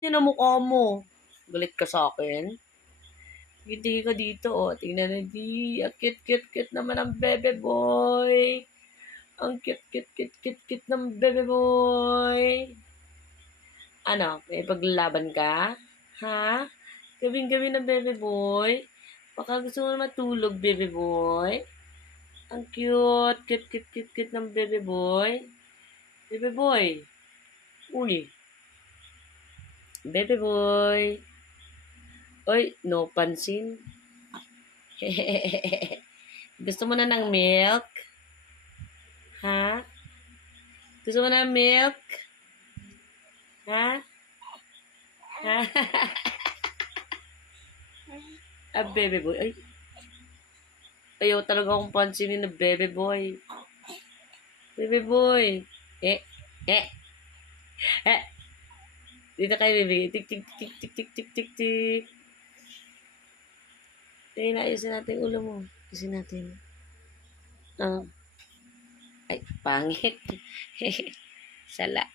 Yan ang mukha mo. Galit ka sa akin? Hindi ka dito, oh. Tingnan na di. Ang cute-cute-cute naman ang bebe boy. Ang cute-cute-cute-cute-cute ng bebe boy. Ano, may paglalaban ka? Ha? Gabing-gabi ng bebe boy? Baka gusto mo matulog, bebe boy? Ang cute, cute-cute-cute-cute ng bebe boy. Bebe boy. Uy, bebe boy. Oy, no pansin. Gusto mo na ng milk? Ha? Gusto mo na ng milk? Ha? Ha? Ah, bebe boy. Ay, ayaw talaga akong pansinin na bebe boy. Bebe boy. Eh, eh, eh. Dito kayo, bebe. Tik, tik, tik, tik, tik, tik, tik, tik. Tayo na, ayusin natin yung ulo mo. Ayusin natin. Ah. Ay, pangit. Sala.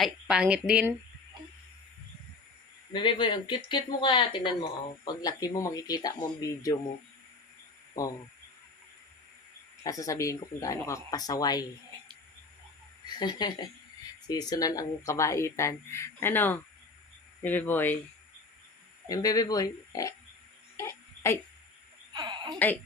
Ay, pangit din. Bebe boy, ang cute-cute mo kaya. Tingnan mo, oh. Pag laki mo, makikita mo ang video mo. Oh. Kaso sabihin ko kung gaano ka pasaway. Seasonal ang kabaitan. Ano? Bebe boy. Yung bebe boy. Ay. Ay.